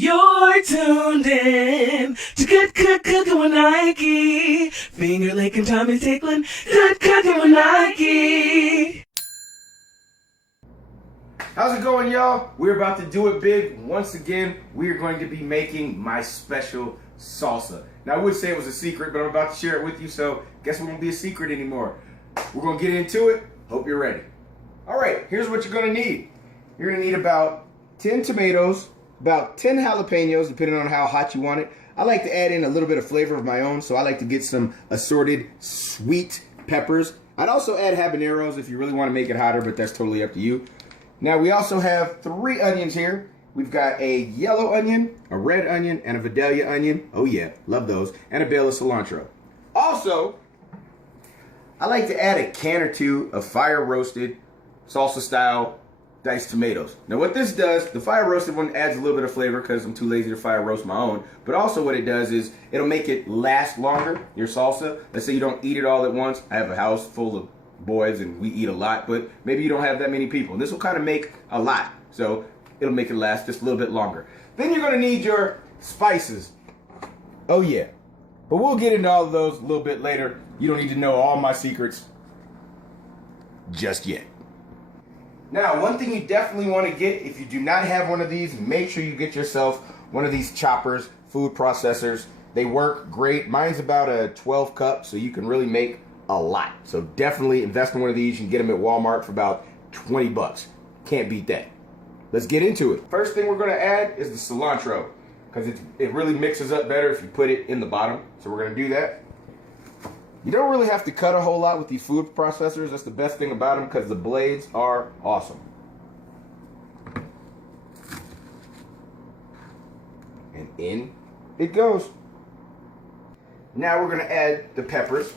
You're tuned in to Good Cooking with Nyke. Finger licking, tummy tickling. Good Cooking with Nyke. How's it going, y'all? We're about to do it big. Once again, we're going to be making my special salsa. Now, I would say it was a secret, but I'm about to share it with you, so guess it won't be a secret anymore. We're going to get into it. Hope you're ready. All right, here's what you're going to need. You're going to need about 10 tomatoes, about 10 jalapenos, depending on how hot you want it. I like to add in a little bit of flavor of my own, so I like to get some assorted sweet peppers. I'd also add habaneros if you really want to make it hotter, but that's totally up to you. Now, we also have 3 onions here. We've got a yellow onion, a red onion, and a Vidalia onion. Oh yeah, love those. And a bale of cilantro. Also, I like to add a can or 2 of fire roasted salsa style diced tomatoes. Now what this does, the fire roasted one adds a little bit of flavor because I'm too lazy to fire roast my own. But also what it does is it'll make it last longer, your salsa. Let's say you don't eat it all at once. I have a house full of boys and we eat a lot, but maybe you don't have that many people. This will kind of make a lot. So it'll make it last just a little bit longer. Then you're going to need your spices. Oh yeah. But we'll get into all of those a little bit later. You don't need to know all my secrets just yet. Now, one thing you definitely want to get, if you do not have one of these, make sure you get yourself one of these choppers, food processors. They work great. Mine's about a 12 cup, so you can really make a lot. So definitely invest in one of these. You can get them at Walmart for about 20 bucks. Can't beat that. Let's get into it. First thing we're going to add is the cilantro, because it really mixes up better if you put it in the bottom. So we're going to do that. You don't really have to cut a whole lot with these food processors. That's the best thing about them, because the blades are awesome. And in it goes. Now we're going to add the peppers.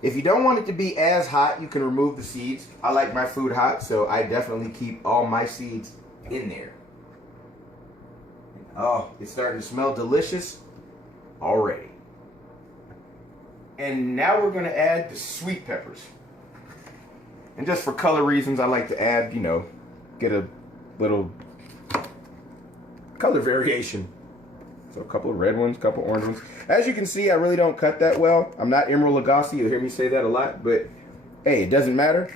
If you don't want it to be as hot, you can remove the seeds. I like my food hot, so I definitely keep all my seeds in there. Oh, it's starting to smell delicious already. And now we're going to add the sweet peppers. And just for color reasons, I like to add, get a little color variation. So a couple of red ones, a couple orange ones. As you can see, I really don't cut that well. I'm not Emerald Lagasse. You'll hear me say that a lot. But, hey, it doesn't matter.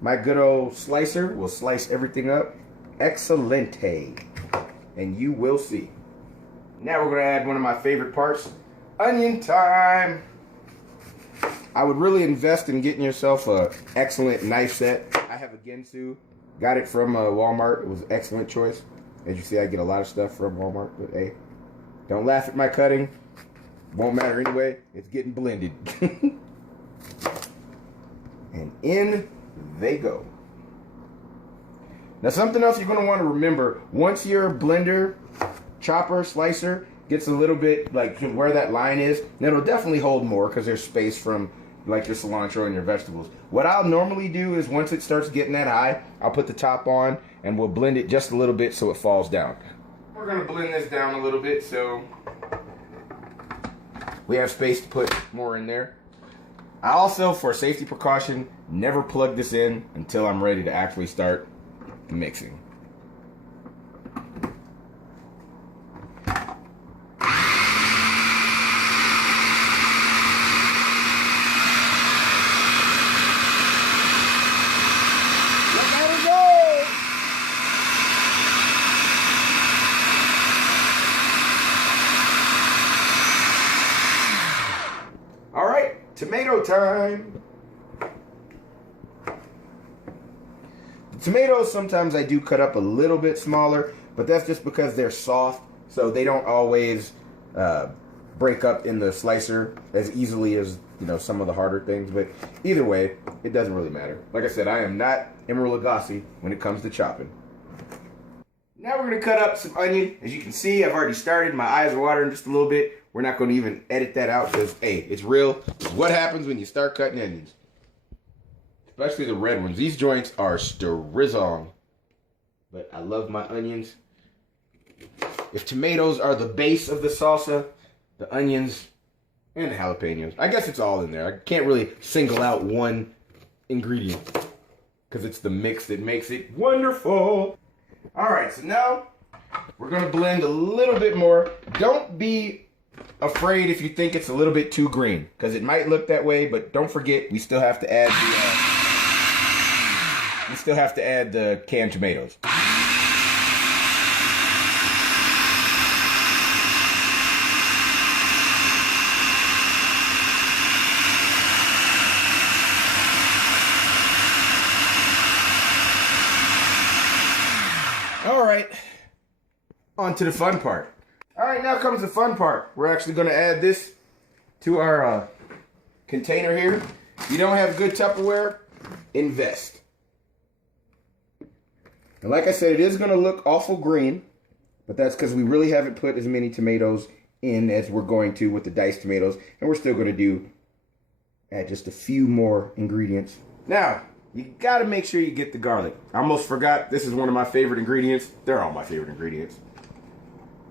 My good old slicer will slice everything up. Excelente. And you will see. Now we're going to add one of my favorite parts. Onion time. I would really invest in getting yourself an excellent knife set. I have a Ginsu. Got it from Walmart. It was an excellent choice. As you see, I get a lot of stuff from Walmart. But, hey, don't laugh at my cutting. Won't matter anyway. It's getting blended. And in they go. Now, something else you're going to want to remember. Once your blender, chopper, slicer gets a little bit like where that line is, then it'll definitely hold more because there's space from like your cilantro and your vegetables. What I'll normally do is once it starts getting that high, I'll put the top on and we'll blend it just a little bit so it falls down. We're going to blend this down a little bit so we have space to put more in there. I also, for safety precaution, never plug this in until I'm ready to actually start mixing. Tomato time. The tomatoes, sometimes I do cut up a little bit smaller, but that's just because they're soft, so they don't always break up in the slicer as easily as some of the harder things. But either way, it doesn't really matter. Like I said, I am not Emerald Lagasse when it comes to chopping. Now we're going to cut up some onion. As you can see, I've already started. My eyes are watering just a little bit. We're not going to even edit that out because, hey, it's real. It's what happens when you start cutting onions. Especially the red ones. These joints are strizzong. But I love my onions. If tomatoes are the base of the salsa, the onions and the jalapenos, I guess it's all in there. I can't really single out one ingredient because it's the mix that makes it wonderful. All right, so now we're gonna blend a little bit more. Don't be afraid if you think it's a little bit too green, because it might look that way, but don't forget we still have to add the canned tomatoes. All right, on to the fun part. All right, now comes the fun part. We're actually going to add this to our container here. If you don't have good Tupperware, invest. And like I said, it is going to look awful green, but that's because we really haven't put as many tomatoes in as we're going to with the diced tomatoes. And we're still going to add just a few more ingredients. Now, you got to make sure you get the garlic. I almost forgot, this is one of my favorite ingredients. They're all my favorite ingredients.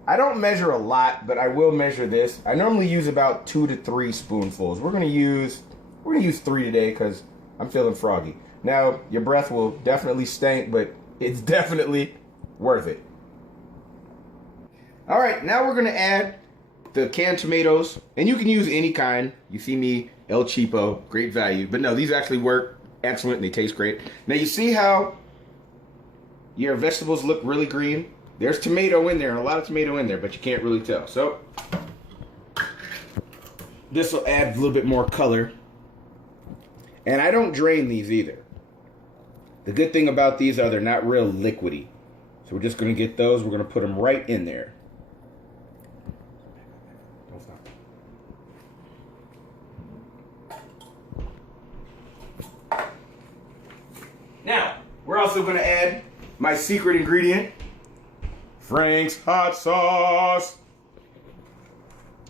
I don't measure a lot, but I will measure this. I normally use about 2 to 3 spoonfuls. We're gonna use 3 today because I'm feeling froggy. Now, your breath will definitely stink, but it's definitely worth it. All right, now we're gonna add the canned tomatoes, and you can use any kind. You see me, El Cheapo, great value. But no, these actually work excellent and they taste great. Now you see how your vegetables look really green? There's tomato in there, and a lot of tomato in there, but you can't really tell. So this will add a little bit more color. And I don't drain these either. The good thing about these are they're not real liquidy. So we're just going to get those. We're going to put them right in there. Don't stop. Now, we're also going to add my secret ingredient, Frank's hot sauce.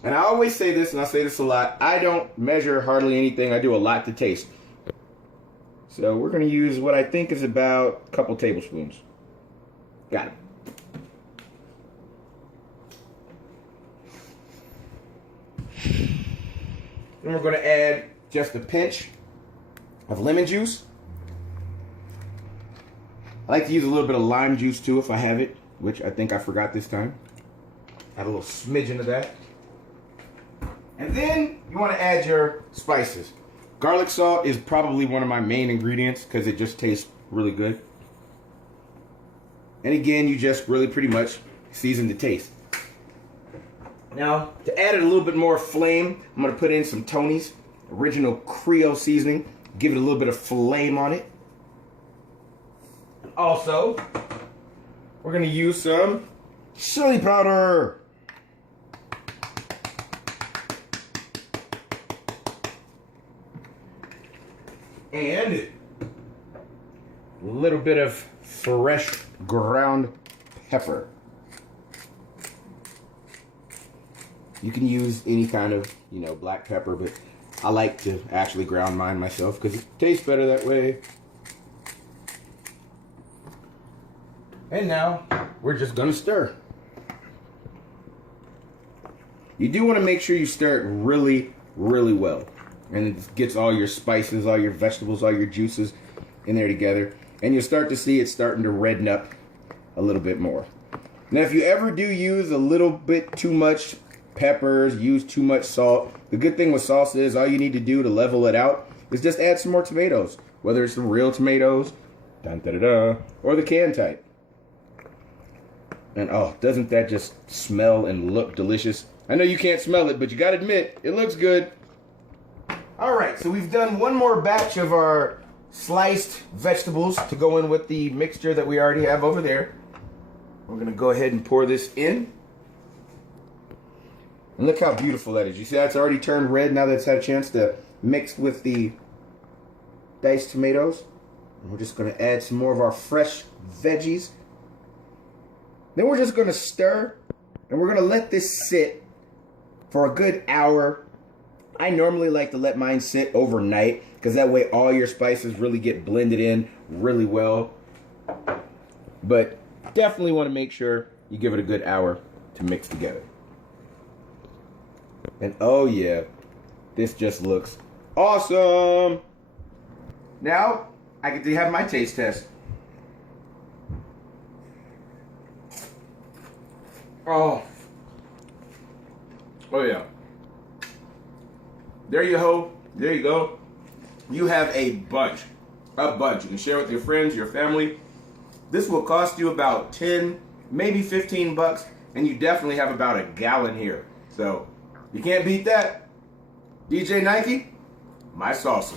And I always say this, and I say this a lot, I don't measure hardly anything. I do a lot to taste. So we're going to use what I think is about a couple tablespoons. Got it. Then we're going to add just a pinch of lemon juice. I like to use a little bit of lime juice too if I have it, which I think I forgot this time. Add a little smidgen of that. And then you want to add your spices. Garlic salt is probably one of my main ingredients because it just tastes really good. And again, you just really pretty much season the taste. Now, to add it a little bit more flame, I'm going to put in some Tony's original Creole seasoning. Give it a little bit of flame on it. And also, we're going to use some chili powder. And a little bit of fresh ground pepper. You can use any kind of, black pepper, but I like to actually ground mine myself because it tastes better that way. And now we're just gonna stir. You do want to make sure you stir it really, really well. And it gets all your spices, all your vegetables, all your juices in there together. And you'll start to see it starting to redden up a little bit more. Now, if you ever do use a little bit too much peppers, use too much salt, the good thing with salsa is all you need to do to level it out is just add some more tomatoes. Whether it's the real tomatoes, or the canned type. And oh, doesn't that just smell and look delicious? I know you can't smell it, but you gotta admit, it looks good. Alright, so we've done one more batch of our sliced vegetables to go in with the mixture that we already have over there. We're going to go ahead and pour this in. And look how beautiful that is. You see how it's already turned red now that it's had a chance to mix with the diced tomatoes. And we're just going to add some more of our fresh veggies. Then we're just going to stir, and we're going to let this sit for a good hour. I normally like to let mine sit overnight because that way all your spices really get blended in really well. But definitely want to make sure you give it a good hour to mix together. And oh yeah, this just looks awesome. Now I get to have my taste test. Oh. Oh yeah. There you go. There you go. You have a bunch. A bunch. You can share with your friends, your family. This will cost you about 10, maybe 15 bucks, and you definitely have about a gallon here. So, you can't beat that. DJ Nyke, my salsa.